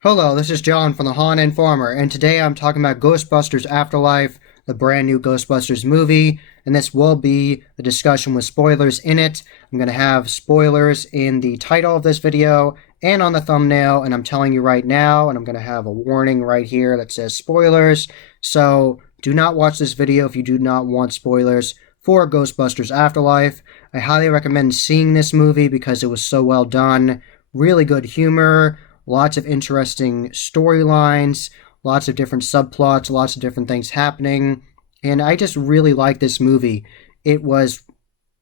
Hello, this is John from the Han Informer, and today I'm talking about Ghostbusters Afterlife, the brand new Ghostbusters movie, and this will be a discussion with spoilers in it. I'm going to have spoilers in the title of this video and on the thumbnail, and I'm telling you right now, and I'm going to have a warning right here that says spoilers, so do not watch this video if you do not want spoilers for Ghostbusters Afterlife. I highly recommend seeing this movie because it was so well done, really good humor, lots of interesting storylines, lots of different subplots, lots of different things happening. And I just really like this movie. It was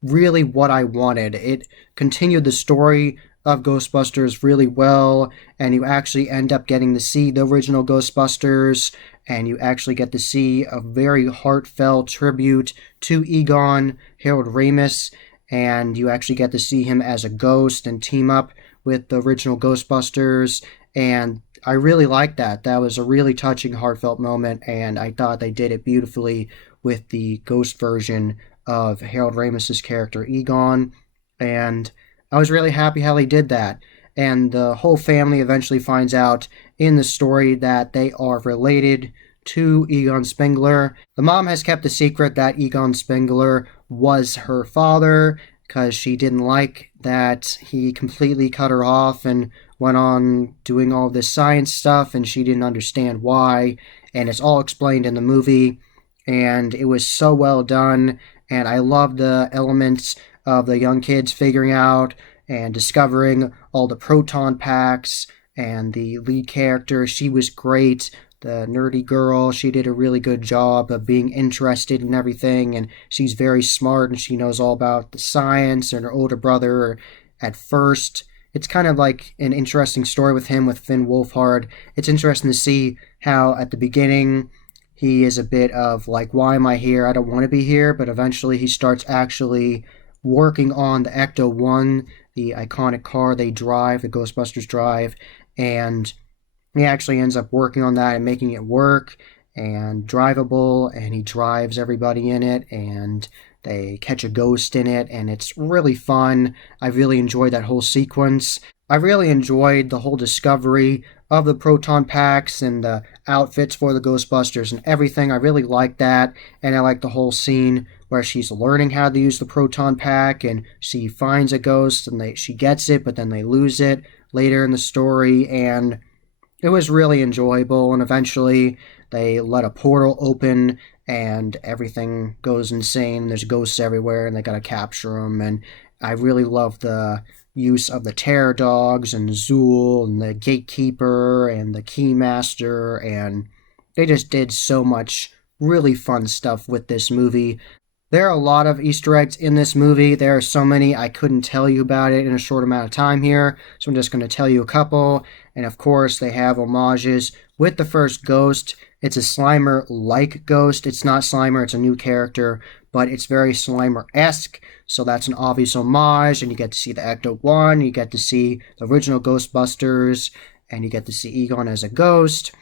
really what I wanted. It continued the story of Ghostbusters really well, and you actually end up getting to see the original Ghostbusters, and you actually get to see a very heartfelt tribute to Egon, Harold Ramis, and you actually get to see him as a ghost and team up with the original Ghostbusters, and I really liked that. That was a really touching, heartfelt moment, and I thought they did it beautifully with the ghost version of Harold Ramis's character Egon, and I was really happy how they did that. And the whole family eventually finds out in the story that they are related to Egon Spengler. The mom has kept a secret that Egon Spengler was her father because she didn't like that he completely cut her off and went on doing all this science stuff, and she didn't understand why. And it's all explained in the movie, and it was so well done. And I love the elements of the young kids figuring out and discovering all the proton packs, and the lead character, she was great. The nerdy girl, she did a really good job of being interested in everything, and she's very smart and she knows all about the science. And her older brother, at first, it's kind of like an interesting story with him, with Finn Wolfhard. It's interesting to see how at the beginning he is a bit of like, why am I here? I don't want to be here. But eventually he starts actually working on the Ecto 1, the iconic car they drive, the Ghostbusters drive, and he actually ends up working on that and making it work and drivable, and he drives everybody in it, and they catch a ghost in it, and it's really fun. I really enjoyed that whole sequence. I really enjoyed the whole discovery of the proton packs and the outfits for the Ghostbusters and everything. I really liked that, and I liked the whole scene where she's learning how to use the proton pack, and she finds a ghost, and she gets it, but then they lose it later in the story, and it was really enjoyable. And eventually they let a portal open and everything goes insane. There's ghosts everywhere and they gotta capture them. And I really love the use of the terror dogs and Zool and the gatekeeper and the keymaster, and they just did so much really fun stuff with this movie. There are a lot of Easter eggs in this movie. There are so many I couldn't tell you about it in a short amount of time here, so I'm just going to tell you a couple. And of course, they have homages with the first Ghost. It's a Slimer-like Ghost. It's not Slimer, it's a new character, but it's very Slimer-esque, so that's an obvious homage. And you get to see the Ecto 1, you get to see the original Ghostbusters, and you get to see Egon as a ghost,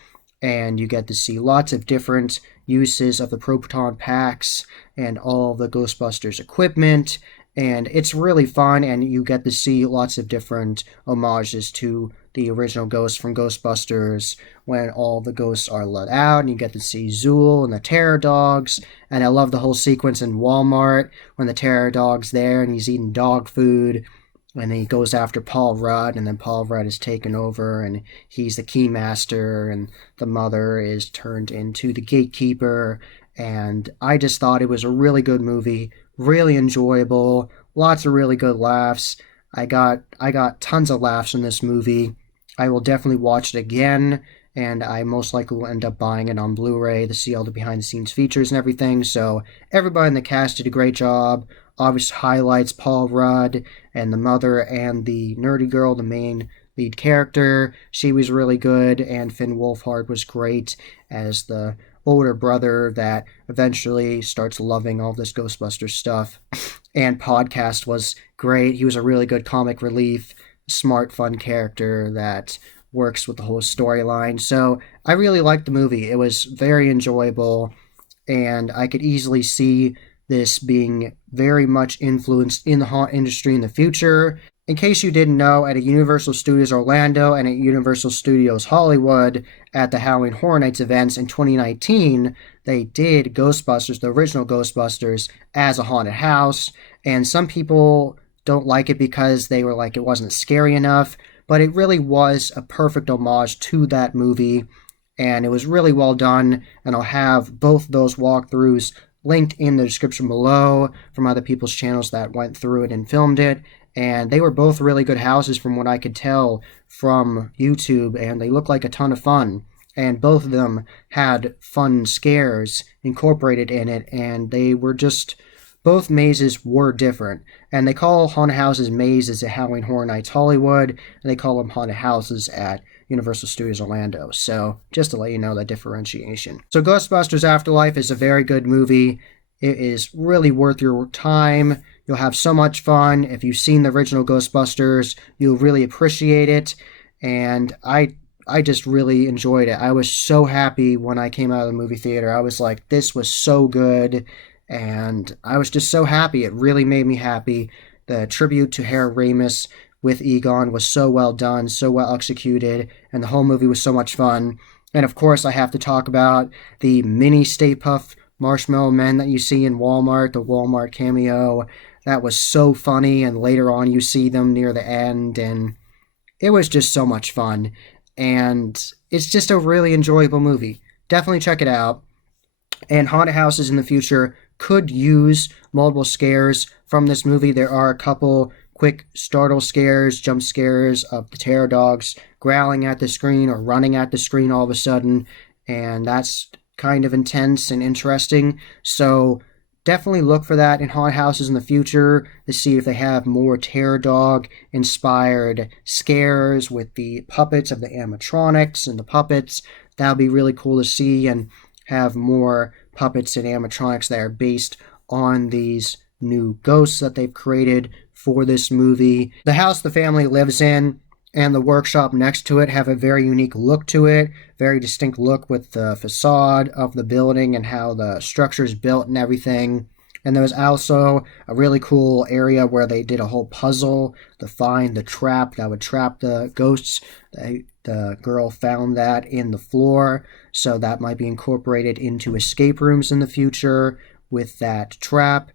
and you get to see lots of different uses of the proton packs and all the Ghostbusters equipment, and it's really fun. And you get to see lots of different homages to the original ghosts from Ghostbusters when all the ghosts are let out, and you get to see Zool and the terror dogs. And I love the whole sequence in Walmart when the terror dog's there and he's eating dog food, and then he goes after Paul Rudd, and then Paul Rudd is taken over, and he's the keymaster, and the mother is turned into the gatekeeper. And I just thought it was a really good movie, really enjoyable, lots of really good laughs. I got tons of laughs in this movie. I will definitely watch it again, and I most likely will end up buying it on Blu-ray to see all the behind-the-scenes features and everything. So everybody in the cast did a great job. Obvious highlights, Paul Rudd and the mother and the nerdy girl, the main lead character. She was really good, and Finn Wolfhard was great as the older brother that eventually starts loving all this Ghostbusters stuff. And Podcast was great. He was a really good comic relief, smart, fun character that works with the whole storyline. So I really liked the movie. It was very enjoyable, and I could easily see this being very much influenced in the haunt industry in the future. In case you didn't know, at a Universal Studios Orlando and at Universal Studios Hollywood at the Halloween Horror Nights events in 2019, they did Ghostbusters, the original Ghostbusters, as a haunted house. And some people don't like it because they were like it wasn't scary enough, but it really was a perfect homage to that movie. And it was really well done. And I'll have both those walkthroughs linked in the description below from other people's channels that went through it and filmed it. And they were both really good houses from what I could tell from YouTube, and they looked like a ton of fun. And both of them had fun scares incorporated in it, and they were just, both mazes were different. And they call haunted houses mazes at Halloween Horror Nights Hollywood, and they call them haunted houses at Universal Studios Orlando. So just to let you know that differentiation. So Ghostbusters Afterlife is a very good movie. It is really worth your time. You'll have so much fun. If you've seen the original Ghostbusters, you'll really appreciate it. And I just really enjoyed it. I was so happy when I came out of the movie theater. I was like, this was so good. And I was just so happy. It really made me happy. The tribute to Harold Ramis with Egon was so well done, so well executed, and the whole movie was so much fun. And of course, I have to talk about the mini Stay Puft Marshmallow Men that you see in Walmart, the Walmart cameo. That was so funny, and later on you see them near the end, and it was just so much fun. And it's just a really enjoyable movie. Definitely check it out. And haunted houses in the future could use multiple scares from this movie. There are a couple quick startle scares, jump scares of the terror dogs growling at the screen or running at the screen all of a sudden, and that's kind of intense and interesting. So definitely look for that in haunted houses in the future to see if they have more terror dog inspired scares with the puppets of the animatronics and the puppets. That would be really cool to see, and have more puppets and animatronics that are based on these new ghosts that they've created for this movie. The house the family lives in and the workshop next to it have a very unique look to it, very distinct look with the facade of the building and how the structure is built and everything. And there was also a really cool area where they did a whole puzzle to find the trap that would trap the ghosts. The girl found that in the floor, so that might be incorporated into escape rooms in the future with that trap.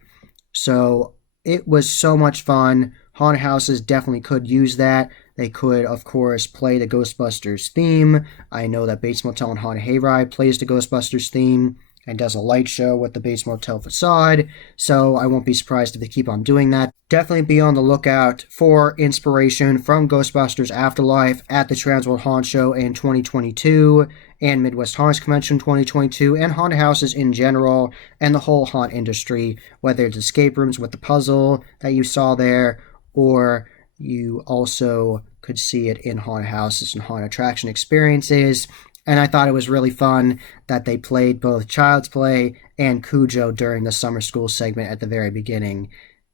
So it was so much fun. Haunted houses definitely could use that. They could, of course, play the Ghostbusters theme. I know that Bates Motel and Haunted Hayride plays the Ghostbusters theme and does a light show with the Bates Motel facade, so I won't be surprised if they keep on doing that. Definitely be on the lookout for inspiration from Ghostbusters Afterlife at the Transworld Haunt Show in 2022 and Midwest Haunts Convention 2022, and haunted houses in general and the whole haunt industry, whether it's escape rooms with the puzzle that you saw there, or you also could see it in haunted houses and haunted attraction experiences. And I thought it was really fun that they played both Child's Play and Cujo during the summer school segment at the very beginning.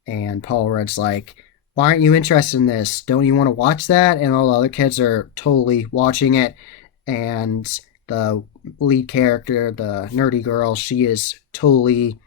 And Paul Rudd's like, why aren't you interested in this? Don't you want to watch that? And all the other kids are totally watching it. And the lead character, the nerdy girl, she is totally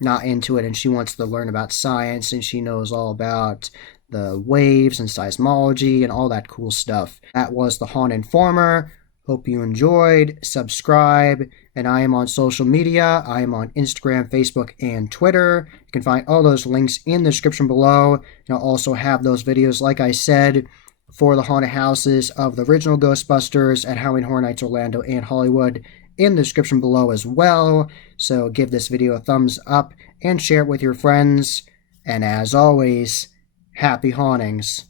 not into it, and she wants to learn about science, and she knows all about the waves and seismology and all that cool stuff. That was the Haunt Informer. Hope you enjoyed. Subscribe. And I am on social media. I am on Instagram, Facebook, and Twitter. You can find all those links in the description below. And I'll also have those videos, like I said, for the haunted houses of the original Ghostbusters at Halloween Horror Nights Orlando and Hollywood in the description below as well. So give this video a thumbs up and share it with your friends. And as always, happy hauntings.